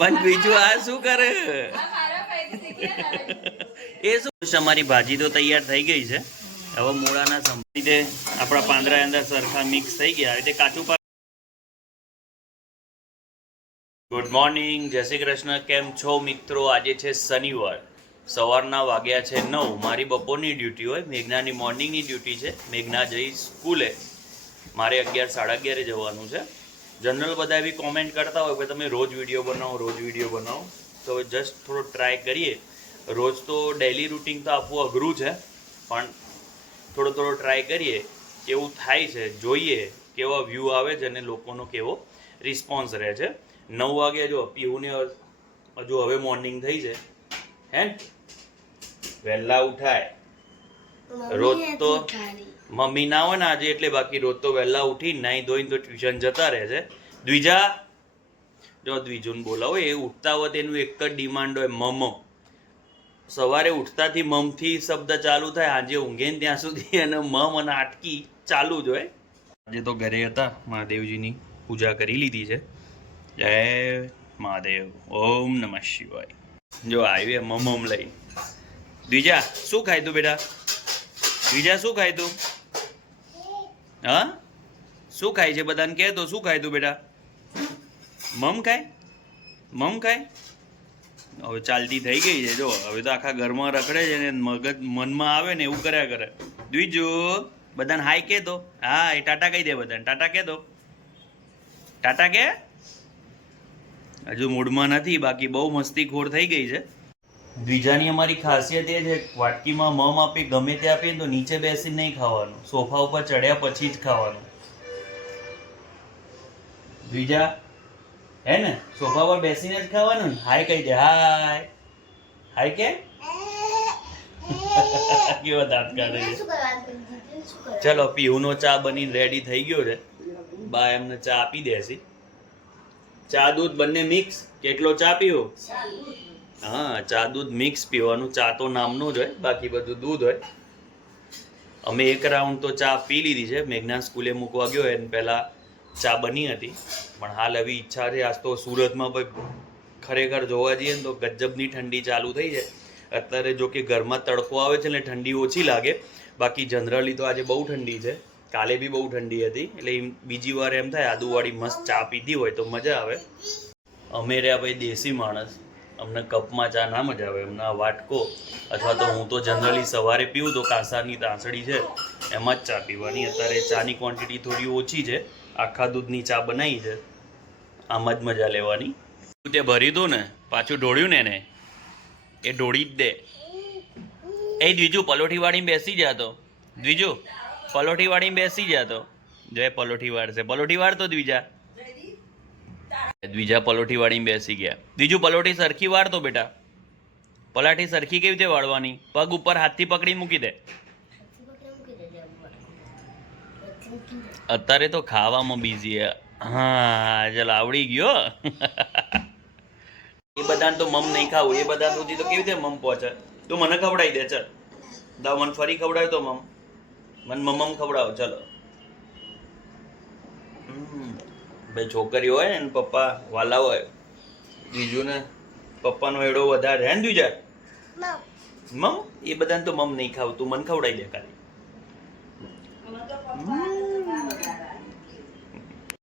પણ બીજું આ શું કરે એ શું? અમારી ભાજી તો તૈયાર થઈ ગઈ છે. હવે મૂળાના સંભાળીને આપણા પાંદડા અંદર સરખા મિક્સ થઈ ગયા એટલે કાચું. ગુડ મોર્નિંગ, જય શ્રી કૃષ્ણ. કેમ છો મિત્રો? આજે છે શનિવાર, સવારના વાગ્યા છે 9. મારી બપોરની ડ્યુટી હોય, મેઘનાની મોર્નિંગની ડ્યુટી છે. મેઘના જઈ સ્કૂલે, મારે 11 સાડા 11 જવાનું છે. જનરલ બધા એવી કોમેન્ટ કરતા હોય કે તમે રોજ વિડીયો બનાવો, રોજ વિડીયો બનાવો. તો જસ્ટ થોડો ટ્રાય કરીએ. રોજ તો ડેલી રૂટીન તો આપવું અઘરું છે, પણ થોડો ટ્રાય કરીએ. કેવું થાય છે જોઈએ, કેવા વ્યૂ આવે છે અને લોકોનો કેવો રિસ્પોન્સ રહે છે. 9 વાગે જો પીહુને હજુ હવે મોર્નિંગ થઈ છે, હે વહેલા ઉઠાય. રોજ તો મમ્મી ના હોય ને આજે એટલે, બાકી રોજ તો વહેલા ઉઠીને નાઈ ધોઈને તો ટ્યુશન જતા રહે છે. દ્વિજા જો દ્વિજુને બોલાવો, એ ઉઠતા હોય તેનું એક જ ડિમાન્ડ હોય, મમ. સવારે ઉઠતાથી મમથી શબ્દ ચાલુ થાય, આજે ઊંઘે ને ત્યાં સુધી અને મમ અને આટકી ચાલુ જ હોય. આજે તો ઘરે હતા, મહાદેવજીની પૂજા કરી લીધી છે. જય મહાદેવ, ઓમ નમઃ શિવાય. જો આવ્યું મમ લઈ. દ્વિજા શું ખાય તું બેટા? દ્વિજા શું ખાય તું? હા શું ખાય છે? બધાને કહે તો શું ખાય તું બેટા? મમ ખાય, મમ ખાય. હવે ચાલતી થઈ ગઈ છે જો, હવે તો આખા ઘરમાં રખડે છે ને મગજ મનમાં આવે ને એવું કર્યા કરે. દ્વિજુ બધાને હાય કે તો, હા એ ટાટા કહી દે બધાને, ટાટા કે તો, ટાટા કે. હજુ મૂડમાં નથી, બાકી બહુ મસ્તીખોર થઈ ગઈ છે. દ્વિજાની અમારી ખાસિયત એ છે, વાટકીમાં મમ આપી ગમે તે આપીએ તો નીચે બેસીને નહીં ખાવાનું, સોફા ઉપર ચડ્યા પછી જ ખાવાનું. દ્વિજા હે ને, સોફા પર બેસીને જ ખાવાનું ને. હાય કહી દે, હાય હાય કે. કેવો દાંત કાઢે છે. ચલો પીહુનો ચા બનીને રેડી થઈ ગયો છે. બા એમને ચા આપી દેશે. ચા દૂધ બંને મિક્સ? કેટલો ચા પીવો? હા, ચા દૂધ મિક્સ પીવાનું. ચા તો નામનું જ હોય, બાકી બધું દૂધ હોય. અમે એક રાઉન્ડ તો ચા પી લીધી છે. મેઘના સ્કૂલે મૂકવા ગયો એને પહેલાં ચા બની હતી, પણ હાલ એવી ઈચ્છા છે. આજ તો સુરતમાં ભાઈ ખરેખર જોવા જઈએ ને તો ગજબની ઠંડી ચાલુ થઈ છે. અત્યારે જો કે ઘરમાં તડકો આવે છે એટલે ઠંડી ઓછી લાગે, બાકી જનરલી તો આજે બહુ ઠંડી છે. કાલે બી બહુ ઠંડી હતી, એટલે બીજી વાર એમ થાય આદુવાળી મસ્ત ચા પીધી હોય તો મજા આવે. અમે રહ્યા ભાઈ દેશી માણસ, અમને કપમાં ચા ના મજા આવે. એમના વાટકો અથવા તો હું તો જનરલી સવારે પીવું તો કાંસાની તાંસળી છે એમાં જ ચા પીવાની. અત્યારે ચાની ક્વોન્ટિટી થોડી ઓછી છે, આખા દૂધની ચા બનાવી છે, આમ જ મજા લેવાની. તે ભરી દો ને, પાછું ઢોળ્યું ને એને, એ ઢોળી જ દે. એ દ્વિજુ પલોઠી વાળીને બેસી જાતો, દ્વિજુ પલોઠી વાળીને બેસી જાતો. જો એ પલોઠી વાળશે, પલોઠી વાળતો દ્વિજા. દ્વિજા પલોઠી વાળીને બેસી ગયા. દ્વિજુ પલોઠી સરખી વાળતો બેટા. પલાઠી સરખી કેવી રીતે વાળવાની? પગ ઉપર હાથથી પકડી મૂકી દે. અત્યારે તો ખાવામાં બીઝી. હા ચાલ આવડી ગયો. એ બધાને તો મમ નહીં ખાવું, એ બધા સુધી તો કેવી રીતે મમ પહોંચે? તું મને ખવડાવી દે, ચાલ દાવ મને ફરી ખવડાવ્યો તો મમ, મને મમ ખવડાવો. ચલો ભાઈ, છોકરી હોય ને પપ્પા વાલા હોય, બીજું ને પપ્પાનો એડો વધારે હે ને બીજા મમ. એ બધાને તો મમ નહીં ખાવું, તું મને ખવડાવી દે ખાલી.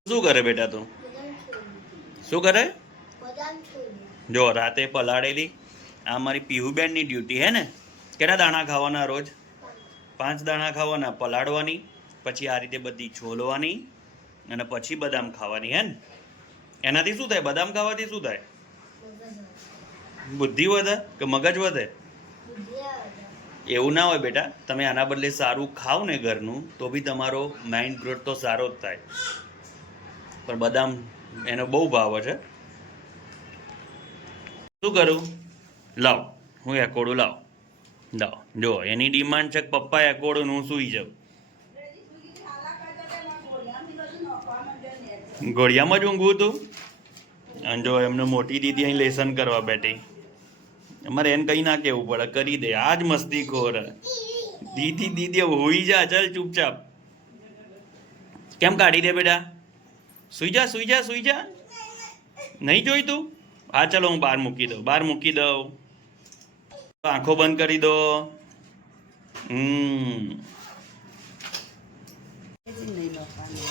શું કરે બેટા તું? શું કરે? જો રાતે પલાળેલી આ મારી પીહુબેનની ડ્યુટી હે ને. કેટલા દાણા ખાવાના રોજ? 5 દાણા ખાવાના, પલાળવાની, પછી આ રીતે બધી છોલવાની અને પછી બદામ ખાવાની, હે ને. એનાથી શું થાય? બદામ ખાવાથી શું થાય? બુદ્ધિ વધે કે મગજ વધે? એવું ના હોય બેટા, તમે આના બદલે સારું ખાવ ને ઘરનું, તો બી તમારો માઇન્ડ ગ્રોથ તો સારો જ થાય. પણ બદામ એનો બહુ ભાવ છે. શું કરું? લાવ હું એકોડું લાવ. જો એની ડિમાન્ડ છે પપ્પા એકોડું, હું સુઈ જાઉં. ઘોડિયામાં જ ઊંઘવું તું? અને જો એમને મોટી દીદી અહીં લેસન કરવા બેઠી. અમારે એને કઈ ના કેવું પડે, કરી દે. આજ મસ્તી ખોર દીદી હોઈ જા, ચાલ ચૂપચાપ. કેમ કાઢી દે બેટા? સુઈ જા. નહીં જોઈ તું? હા ચલો હું બહાર મૂકી દઉં, બહાર મૂકી દઉં. આંખો બંધ કરી દો.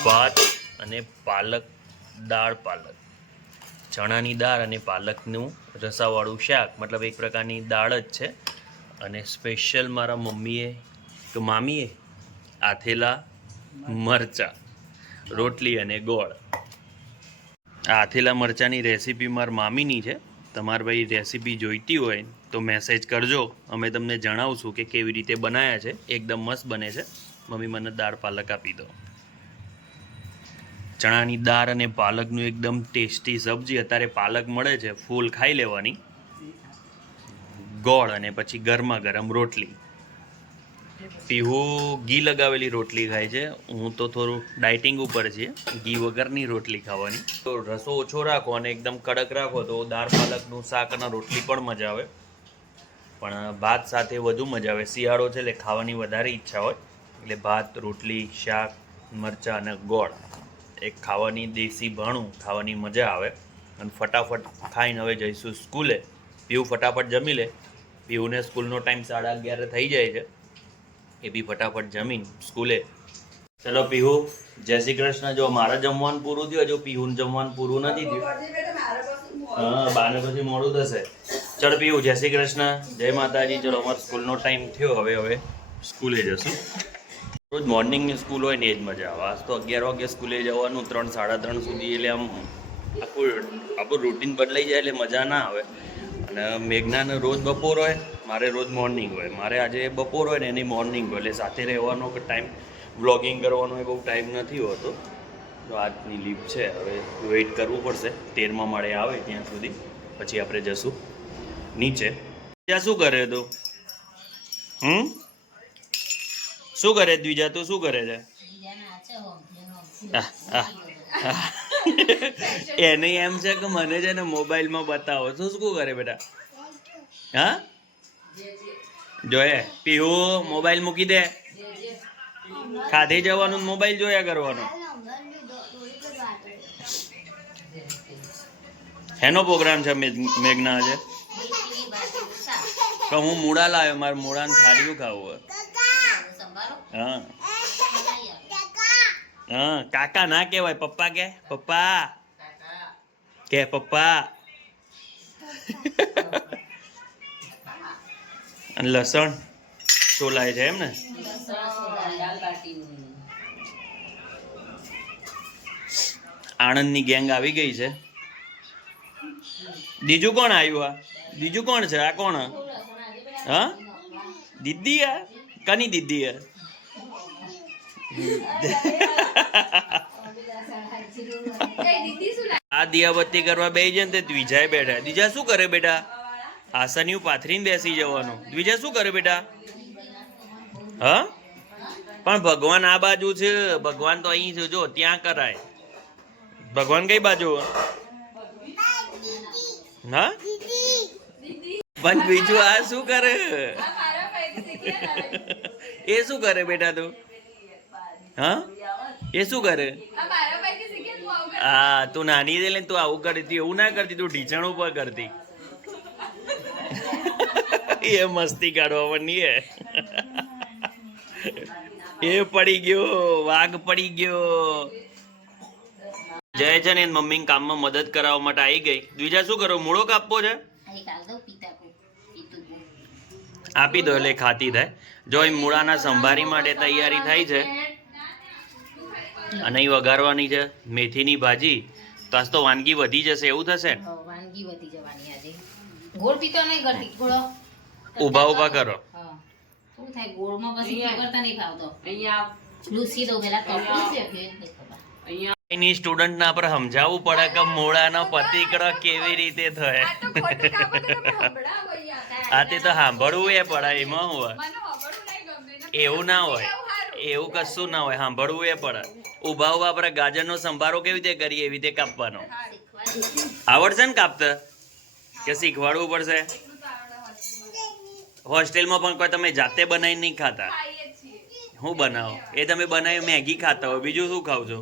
ભાત અને પાલક, દાળ પાલક, ચણાની દાળ અને પાલકનું રસાવાળું શાક, મતલબ એક પ્રકારની દાળ જ છે. અને સ્પેશિયલ મારા મમ્મીએ કે મામીએ આથેલા મરચાં, રોટલી અને ગોળ. આ આથેલા મરચાંની રેસીપી મારા મામીની છે. તમારે ભાઈ રેસીપી જોઈતી હોય તો મેસેજ કરજો, અમે તમને જણાવશું કે કેવી રીતે બનાવ્યા છે. એકદમ મસ્ત બને છે. મમ્મી મને દાળ પાલક આપી દો. ચણાની દાળ અને પાલકનું એકદમ ટેસ્ટી સબ્જી. અત્યારે પાલક મળે છે, ફૂલ ખાઈ લેવાની. ગોળ અને પછી ગરમા ગરમ રોટલી. પીહુ ઘી લગાવેલી રોટલી ખાય છે. હું તો થોડું ડાયટિંગ ઉપર છે, ઘી વગરની રોટલી ખાવાની. તો રસો ઓછો રાખો અને એકદમ કડક રાખો તો દાળ પાલકનું શાક અને રોટલી પણ મજા આવે, પણ ભાત સાથે વધુ મજા આવે. શિયાળો છે એટલે ખાવાની વધારે ઈચ્છા હોય, એટલે ભાત, રોટલી, શાક, મરચાં અને ગોળ એક ખાવાની દેશી ભાણું ખાવાની મજા આવે. અને ફટાફટ ખાઈને હવે જઈશું સ્કૂલે. પીહુ ફટાફટ જમી લે. પીહુને સ્કૂલનો ટાઈમ 11:30 થઈ જાય છે. એ બી ફટાફટ જમીન સ્કૂલે. ચલો પીહુ, જય શ્રી કૃષ્ણ. જો મારે જમવાનું પૂરું થયું, જો પીહુને જમવાનું પૂરું નથી થયું. હા, બાને પછી મોડું થશે. ચલો પીહુ, જય શ્રી કૃષ્ણ, જય માતાજી. ચલો અમારો સ્કૂલનો ટાઈમ થયો, હવે સ્કૂલે જશું. રોજ મોર્નિંગની સ્કૂલ હોય ને એ જ મજા આવે. આજ તો 11 વાગે સ્કૂલે જવાનું, 3, 3:30 સુધી, એટલે આમ આપણું રૂટીન બદલાઈ જાય એટલે મજા ના આવે. અને મેઘનાને રોજ બપોર હોય, મારે રોજ મોર્નિંગ હોય. મારે આજે બપોર હોય ને એની મોર્નિંગ હોય, એટલે સાથે રહેવાનો કે ટાઈમ વ્લોગિંગ કરવાનો એ બહુ ટાઈમ નથી હોતો. તો આજની લીવ છે. હવે વેઇટ કરવું પડશે 13મા માળે આવે ત્યાં સુધી, પછી આપણે જશું નીચે. ત્યાં શું કરે તું? શું કરે દ્વિજા? તું શું કરે છે? એને એમ છે કે મને છે ને મોબાઈલમાં બતાવો. શું શું કરે બેટા? હા, જોયે પીહુ મોબાઈલ મૂકી દે. ખાધે જવાનું, મોબાઈલ જોયા કરવાનો. હેનો પ્રોગ્રામ છે મેઘના આજે? તો હું મૂળા લાવ્યો, મારે મૂળાને ખારીયું ખાવું. હા હા, કાકા ના કહેવાય, પપ્પા કે. પપ્પા કે પપ્પા. અને લસણ સોલાય છે એમ ને? આણંદની ગેંગ આવી ગઈ છે. બીજું કોણ આવ્યું? આ બીજું કોણ છે? આ કોણ? હા, દીદી. આ કની દીદી? આ દિયાબત્તી કરવા બે છે ને તે દ્વિજાએ બેઠા. દ્વિજા શું કરે બેટા? આસનિયું પાથરીને બેસી જવાનું. દ્વિજા શું કરે બેટા? હા, પણ ભગવાન આ બાજુ છે. ભગવાન તો અહીં છે. જો ત્યાં કરાય. ભગવાન કઈ બાજુ? હા, પણ બીજું આ શું કરે? એ શું કરે બેટા તું? હા, એ શું કરે? હા, તું નાની દે તું આવું કરતી, એવું ના કરતી. તું ઢીચણ ઉપર કરતી. એ મસ્તી કાઢવાની એ પડી ગયો, વાઘ પડી ગયો. જય છે ને મમ્મી કામમાં મદદ કરાવવા માટે આવી ગઈ. બીજા શું કરો? મૂળો કાપવો છે? આપી દો એટલે ખાતી થાય. જો એ મૂળાના સંભારી માટે તૈયારી થાય છે. અને વઘારવાની છે મેથીની ભાજી. તો આજ તો વાનગી વધી જશે, એવું થશે. વાનગી વધી જવાની આજે. ગોળ પીતો નહીં કરતી, ગોળો ઊભા ઊભા કરો. શું થાય ગોળમાં પછી કરતા નહીં ખાવતો. અહીંયા લૂસી દો પેલા કપૂર છે એની સ્ટુડન્ટ ના પર સમજાવવું પડે કે મૂળાનો પતિક્ર કેવી રીતે થાય. આ તે તો સાંભળવું એ પડે. એમાં હું હોય એવું ના હોય, એવું કશું ના હોય. સાંભળવું એ પડે. ઊભા ઊભા આપણે ગાજરનો સંભારો કેવી રીતે કરીએ એવી રીતે કાપવાનો. આવડશે ને કાપતા? કે શીખવાડવું પડશે? હોસ્ટેલમાં પણ કોઈ તમે જાતે બનાવીને નહીં ખાતા? હું બનાવો એ તમે બનાવી મેગી ખાતા હોય, બીજું શું ખાવ છો?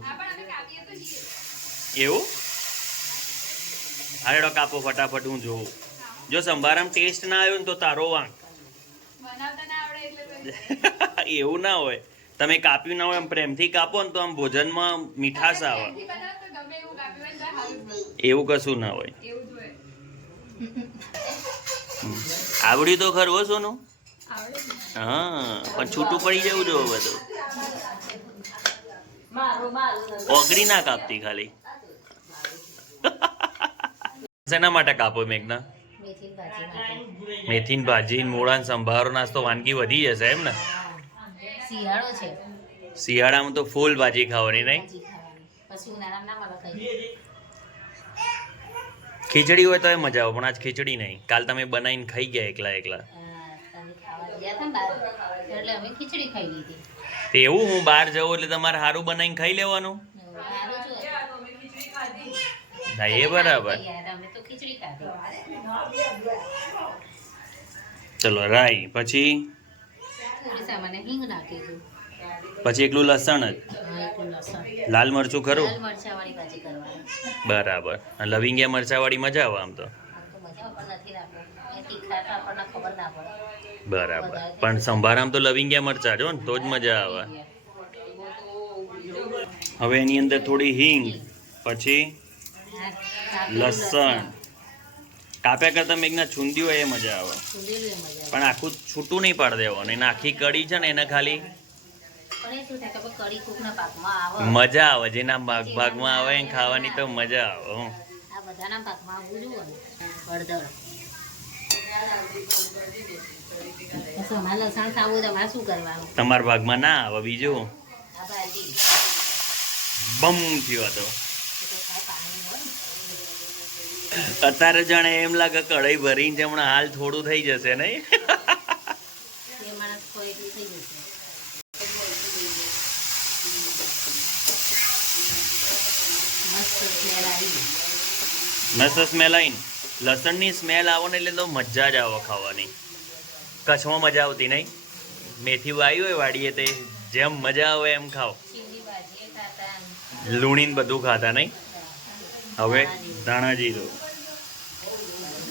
એવું હારેડો કાપો ફટાફટ, હું જોઉં. જો સંભારામ ટેસ્ટ ના આવ્યો ને તો તારો વાંક. એવું ના હોય, તમે કાપ્યું ના હોય આમ પ્રેમથી કાપો ને તો આમ ભોજનમાં મીઠાશ આવે. એવું કશું ના હોય. આવડ્યું તો ખરું હો સોનું. હા, પણ છૂટું પડી જવું જો બધું. ઓગળી ના કાપતી ખાલી. શેના માટે કાપો મેઘના? મેથીની ભાજી, મૂળાનો સંભારો નાસ્તો વાનગી વધી જશે એમ ને? શિયાળો છે, શિયાળામાં તો ફૂલ ભાજી ખાવાની નહીં? પછી ઉનાળામાં ના મળે કઈ. ખીચડી હોય તો એ મજા આવે, પણ આજ ખીચડી નહીં. કાલ તમે બનાવીને ખાઈ ગયા એકલા એકલા. તમે ખાવા ગયા હતા ને બહાર, એટલે અમે ખીચડી ખાઈ લીધી. તે એવું, હું બહાર જવું એટલે તમારે સારું બનાવીને ખાઈ લેવાનું. સારું જો. ના એ બરાબર. યાર, અમે તો ખીચડી ખાધી. ચલો રાઈ, પછી થોડી સામાન્ય હિંગ નાખીશું. પછી એકલું લસણ જ, હા, એટલું લસણ. લાલ મરચું ખરું? લાલ મરચાંવાળી ભાજી કરવાની. બરાબર. લવિંગિયા મરચાવાળી મજા આવે આમ તો. આમ તો મજા પણ નથી રાખવું. એ તીખા તો આપણને ખબર ના પડે. બરાબર, પણ સંભારામ તો લવિંગિયા મરચા જો ને તો જ મજા આવે. હવે એની અંદર થોડી હિંગ, પછી લસણ કાપ્યા કરતા મેઘના છુંદી હોય એ મજા આવે. સુંદેલું એ મજા આવે. પણ આખું છૂટું નહીં પાડી દેવાનું. એને આખી કઢી છે ને એને ખાલી પણ એ શું થાય કે કઢી કોકના પાકમાં આવે. મજા આવે. જેના ભાગમાં આવે એને ખાવાની તો મજા આવે. આ બધાના પાકમાં આવવું જોઈએ ને. હળદર. પછી અમારે લસણ ખાવું હોય તો અમારે શું કરવાનું? તમારા ભાગમાં ના આવે બીજું. આ ભાજી બમ થયો હતો. એ તો ખાય પાણી હોય ને. અત્યારે જાણે એમ લાગે કઢાઈ ભરીને છે હમણાં હાલ થોડું થઈ જશે નહીં? એ માણસ કોઈ એટલું થઈ જશે. મસ્ત સ્મેલ આવી ગઈ. મસ્ત સ્મેલ આવીને લસણની સ્મેલ આવો ને એટલે તો મજા જ આવે ખાવાની. કચ્છમાં મજા આવતી નહીં? મેથી વાવી હોય વાડીએ તે જેમ મજા આવે એમ ખાઓ. શીવની ભાજી એ ખાતા ને. લૂણીને બધું ખાતા નહીં? હવે ધાણા જીરું,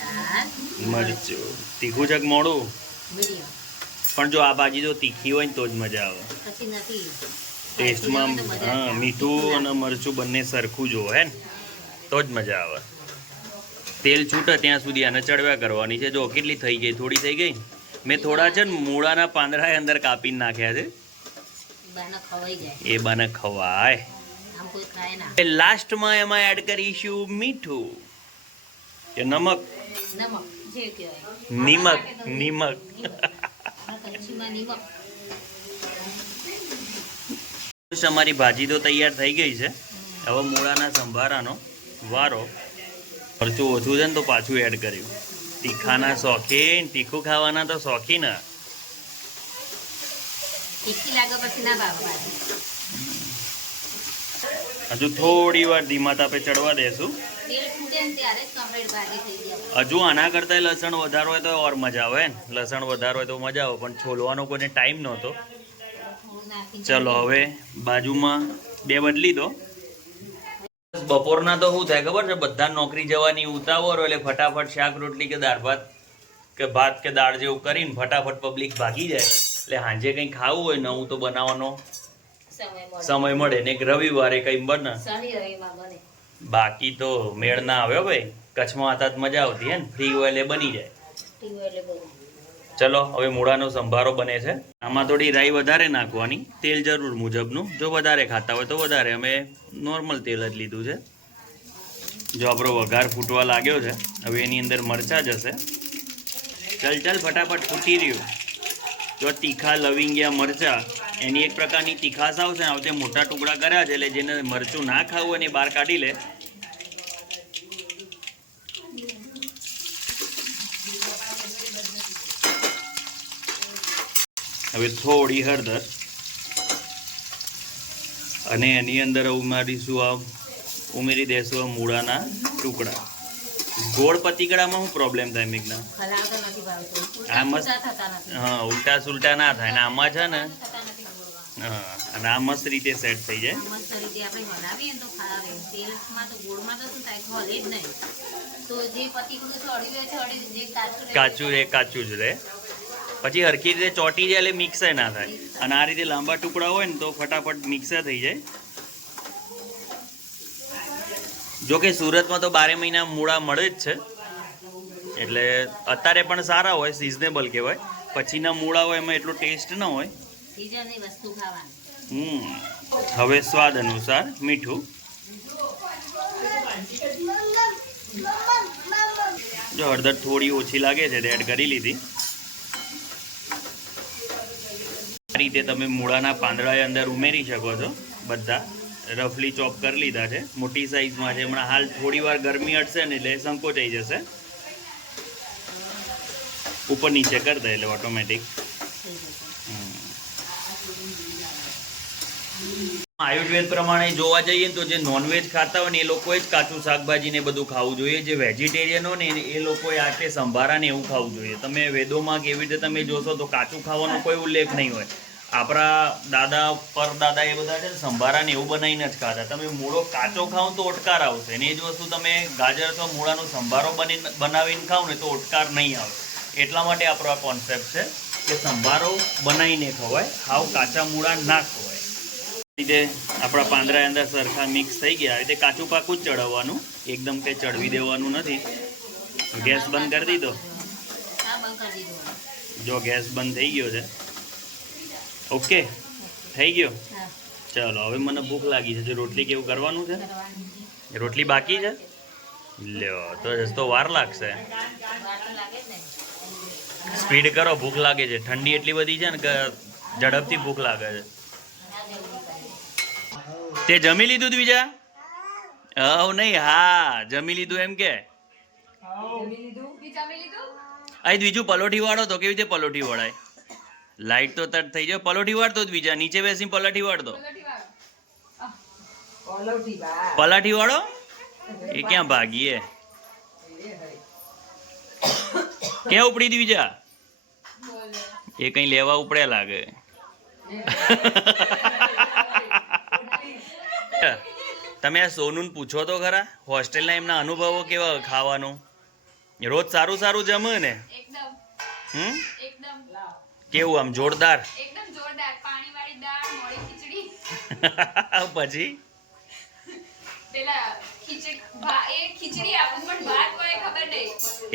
દાળ, મરચું, તીખું છે કે મોડું? મીડિયમ. પણ જો આ ભાજી જો તીખી હોય ને તો જ મજા આવે. પછી નથી. ટેસ્ટમાં હા મીઠું અને મરચું બંને સરખું જો હે ને તો જ મજા આવે. તેલ છૂટે ત્યાં સુધી આને ચડવ્યા કરવાની છે. જો કેટલી થઈ ગઈ, થોડી થઈ ગઈ. મેં થોડા છે ને મૂળાના પાંદડા અંદર કાપીને નાખ્યા છે. બાને ખવાઈ જાય. એ બાને ખવાય. આમ કોઈ ખાય ના. લાસ્ટમાં એમાં એડ કરીશું મીઠું કે નમક. નમક જે કહેવાય. નિમક. આપણા કચ્છીમાં નિમક. અમારી ભાજી તો તૈયાર થઈ ગઈ છે. હવે મૂળાના સંભારાનો વારો. મરચું ઓછું છે ને તો પાછું એડ કર્યું. તીખાના શોખીન, તીખું ખાવાના તો શોખીન. તીખી લાગે પછી ના ભાવે ભાજી. હજુ થોડી વાર ધીમા તાપે ચડવા દેશું. તેલ ફૂટે ને ત્યારે જ કમ્પ્લીટ ભાજી થઈ જાય. હજુ આના કરતાં લસણ વધારો હોય તો ઓર મજા આવે ને. લસણ વધારો હોય તો મજા આવે, પણ છોલવાનો કોઈને ટાઈમ નહોતો. થોડું નાખી ચલો હવે બાજુમાં બે બદલી દો. બપોરના તો શું થાય ખબર છે, બધા નોકરી જવાની ઉતાવળ હોય એટલે ફટાફટ શાક રોટલી કે દાળ ભાત કે ભાત કે દાળ જેવું કરીને ફટાફટ પબ્લિક ભાગી જાય. એટલે સાંજે કંઈ ખાવું હોય નવું તો બનાવવાનો સમય મળે ને એક રવિવારે કંઈ બને. શનિ રવિમાં બને. બાકી તો મેળ ના આવ્યો ભાઈ. કચ્છમાં હતા જ મજા આવતી હે ને, ફ્રી હોય એટલે બની જાય. ટીવી એટલે બહુ. ચલો હવે મૂળાનો સંભારો બને છે. આમાં થોડી રાઈ વધારે નાખવાની, તેલ જરૂર મુજબનું. જો વધારે ખાતા હોય તો વધારે. અમે નોર્મલ તેલ જ લીધું છે. જો આપણો વઘાર ફૂટવા લાગ્યો છે, હવે એની અંદર મરચાં જશે. ચાલ ફટાફટ ફૂટી રહ્યું. જો તીખા લવિંગિયા મરચાં, એની એક પ્રકારની તીખાશ આવશે. આવતે મોટા ટુકડા કર્યા છે એટલે જેને મરચું ના ખાવું હોય ને એ બહાર કાઢી લે. હવે થોડી હળદર અને એની અંદર ઉમેરી દેશું આ મૂળાના ટુકડા. ગોળ પતીકડામાં શું પ્રોબ્લેમ થાય મેઘના? ખલાવતો નથી ભાવતું. આ મસ્ત. ઉલટા થતા નથી. હા, ઉલટા સુલટા ના થાય ને આમાં છે ને. થતા નથી ગોળવા. હા, અને આ મસ્ત રીતે સેટ થઈ જાય. આ મસ્ત રીતે આપણે હલાવીએ ને તો ખાવે. તેલમાં તો ગોળમાં તો શું થાય, હલે જ નહીં. તો જે પતીકું ચડ્યું છે જે કાચું રે કાચું જ રહે. પછી હરખી રીતે ચોટી જાય એટલે મિક્સ ના થાય. અને આ રીતે લાંબા ટુકડા હોય ને તો ફટાફટ મિક્સ થઈ જાય. જો કે સુરતમાં તો 12 મહિના મૂળા મળે જ છે, એટલે અત્યારે પણ સારા હોય, સિઝનેબલ કહેવાય. પછીના મૂળા હોય એમાં એટલો ટેસ્ટ ન હોય. સીઝનની વસ્તુ ખાવાની. હવે સ્વાદ અનુસાર મીઠું. જો હળદર થોડી ઓછી લાગે છે, એડ કરી લીધી. આ રીતે તમે મૂળાના પાંદડા અંદર ઉમેરી શકો છો. બધા રફલી ચોપ કરી લીધા છે, મોટી સાઈઝમાં છે. હમણાં હાલ થોડી વાર ગરમી હટશે ને એટલે સંકોચાઈ જશે. ઉપર નીચે કરી દે એટલે ઓટોમેટિક. આયુર્વેદ પ્રમાણે જોવા જઈએ તો જે નોનવેજ ખાતા હોય ને એ લોકોએ જ કાચું શાકભાજી ને બધું ખાવું જોઈએ. જે વેજીટેરિયન હોય ને એ લોકોએ આ રીતે સંભારા ને એવું ખાવું જોઈએ. તમે વેદોમાં કેવી રીતે તમે જોશો તો કાચું ખાવાનો કોઈ ઉલ્લેખ નહીં હોય. આપણા દાદા પરદાદા એ બધા છે ને સંભારા ને એવું બનાવીને જ ખાતા. તમે મૂળો કાચો ખાઓ તો ઓટકાર આવશે, ને એ જ વસ્તુ તમે ગાજર અથવા મૂળાનો સંભારો બનાવીને ખાઓ ને તો ઓટકાર નહીં આવે. એટલા માટે આપણો આ કોન્સેપ્ટ છે કે સંભારો બનાવીને ખવાય, હાવ કાચા મૂળા ના ખવાય. રીતે આપણા પાંદડા અંદર સરખા મિક્સ થઈ ગયા. રીતે કાચું પાકું જ ચડાવવાનું, એકદમ કંઈ ચડવી દેવાનું નથી. ગેસ બંધ કરી દીધો. જો ગેસ બંધ થઈ ગયો છે. ઓકે થઈ ગયો. ચાલો હવે મને ભૂખ લાગી છે. જો રોટલી કેવું કરવાનું છે? રોટલી બાકી છે? લ્યો તો વાર લાગશે. સ્પીડ કરો, ભૂખ લાગે છે. ઠંડી એટલી બધી છે ને કે ઝડપથી ભૂખ લાગે છે. તે જમી લીધું બીજા? નહીં, હા જમી લીધું એમ કે. અહીં બીજું પલોઠી વાળો તો કેવી રીતે પલોઠી વળાય? લાઈટ તો તટ થઈ જાય. પલોઠી વાળતો જ બીજા નીચે બેસીને પલાઠી વાળતો. પલાઠી વાળો એ ક્યાં ભાગીએ? ક્યાં ઉપડી દી બીજા? એ કઈ લેવા ઉપડ્યા લાગે. તમે આ સોનું પૂછો તો ખરા, હોસ્ટેલના એમના અનુભવો કેવા ખાવાનું? રોજ સારું સારું જમે ને? કેવું આમ જોરદાર? પછી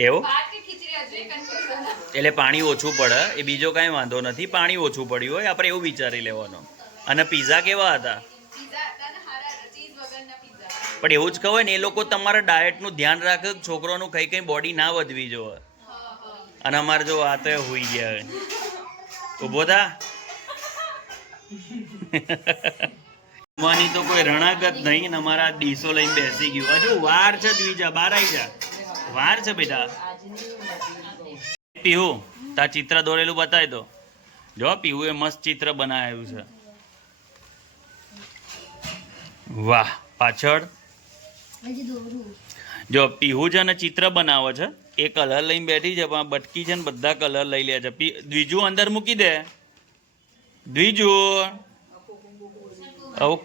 એવું એટલે પાણી ઓછું પડે એ બીજો કાંઈ વાંધો નથી. પાણી ઓછું પડ્યું હોય આપણે એવું વિચારી લેવાનું. અને પીઝા કેવા હતા? પણ એવું જ કહેવાય ને, એ લોકો તમારા ડાયટનું ધ્યાન રાખે, છોકરોનું કઈ કઈ બોડી ના વધવી જોઈએ. અને અમારે જો આ તો હોઈ ગયા ઉભો થા. જમવાની તો કોઈ રણાગત નહીં ને અમારા ડીશો લઈને બેસી ગયું. હજુ વાર છે દ્વિજા, બાર આવી જા. વાર છે બેટા. પીહુ તાર ચિત્ર દોરેલું બતાવી દો. જો પીહુ એ મસ્ત ચિત્ર બનાવ્યું છે. વાહ. પાછળ જો પીહુ છે ને ચિત્ર બનાવે છે. એ કલર લઈને બેઠી છે, પણ બટકી છે ને બધા કલર લઈ લે છે. દ્વિજુ અંદર મૂકી દે. દ્વિજુ હવે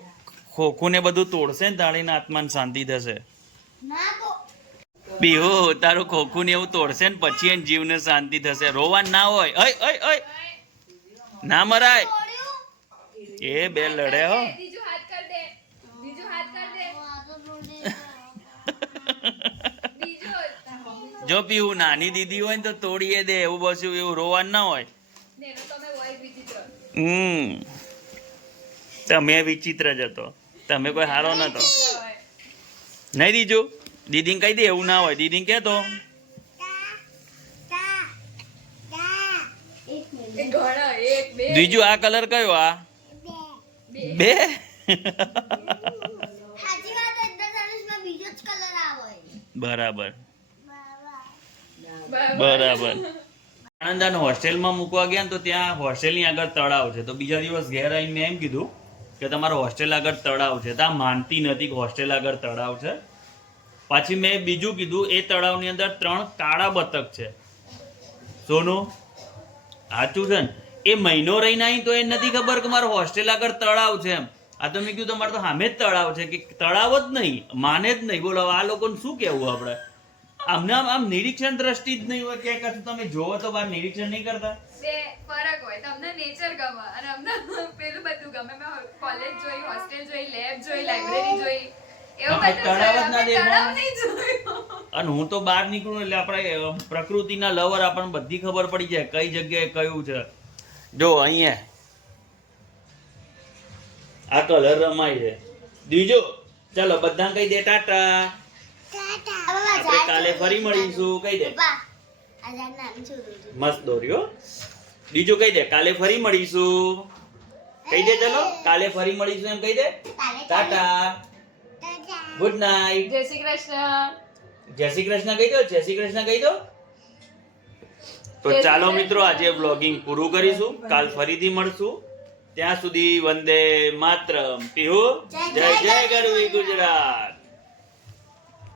ખોખું ને બધું તોડશે ને તાળીને આત્માને શાંતિ થશે. પીહુ તારું ખોખું ને એવું તોડશે ને પછી એને જીવને શાંતિ થશે. રોવાન ના હોય. અય અય અય ના મરાય. એ બે લડે હો. જો પીવું નાની દીદી હોય ને તો તોડીએ દે, એવું બસ એવું રોવાન ના હોય. તમે વિચિત્ર જ હતો, તમે કોઈ હારો નતો. નહીં દીજુ દીદીને કહી દે એવું ના હોય. દીદીને કહેતો બીજું આ કલર કયો? આ બે. બરાબર બરાબર. આનંદાને હોસ્ટેલમાં મૂકવા ગયા ને તો ત્યાં હોસ્ટેલની આગળ તળાવ છે. તો બીજા દિવસ ઘેર આવીને મેં એમ કીધું કે તમારો હોસ્ટેલ આગળ તળાવ છે. ત્યાં માનતી નથી કે હોસ્ટેલ આગળ તળાવ છે. પછી મેં બીજું કીધું એ તળાવની અંદર 3 કાળા બતક છે. સોનું સાચું છે ને? એ મહિનો રહીને આવી તો એ નથી ખબર કે મારો હોસ્ટેલ આગળ તળાવ છે એમ. આ તો મેં કીધું તમારે તો સામે જ તળાવ છે કે તળાવ જ નહીં, માને જ નહીં. બોલો આ લોકોને શું કહેવું આપણે? આમને આમ નિરીક્ષણ દ્રષ્ટિ જ નહીં હોય કે કશું તમે જોવો તો બહાર નિરીક્ષણ નહીં કરતા. બે ફરક હોય. તમને નેચર ગમે અને અમને પેલું બધું ગમે. મેં કોલેજ જોઈ, હોસ્ટેલ જોઈ, લેબ જોઈ, લાઇબ્રેરી જોઈ, એવું આપણે બધું તળાવ જ જોયું. ના અમે દેખાય. તળાવ નહીં જોયું. અને હું તો બહાર નીકળું એટલે આપણે પ્રકૃતિના લવર આપણને બધી ખબર પડી જાય કઈ જગ્યાએ કયું છે. જો અહીંયા આ કલર રમાય છે. બીજો ચાલો બધા કહી દે ટાટા. આપણે કાલે ફરી મળીશું. કહી દે મસ્ત દોર્યો. બીજું કહી દે કાલે ફરી મળીશું. કહી દે ચલો કાલે ફરી મળીશું એમ કહી દે. ટાટા, ગુડ નાઇટ, જય શ્રી કૃષ્ણ. જય શ્રી કૃષ્ણ કહી દો. જય શ્રી કૃષ્ણ કહી દો. તો ચાલો મિત્રો આજે વ્લોગિંગ પૂરું કરીશું. કાલ ફરીથી મળશું. ત્યાં સુધી વંદે માતરમ. પીહુ જય જય ગરવી ગુજરાત.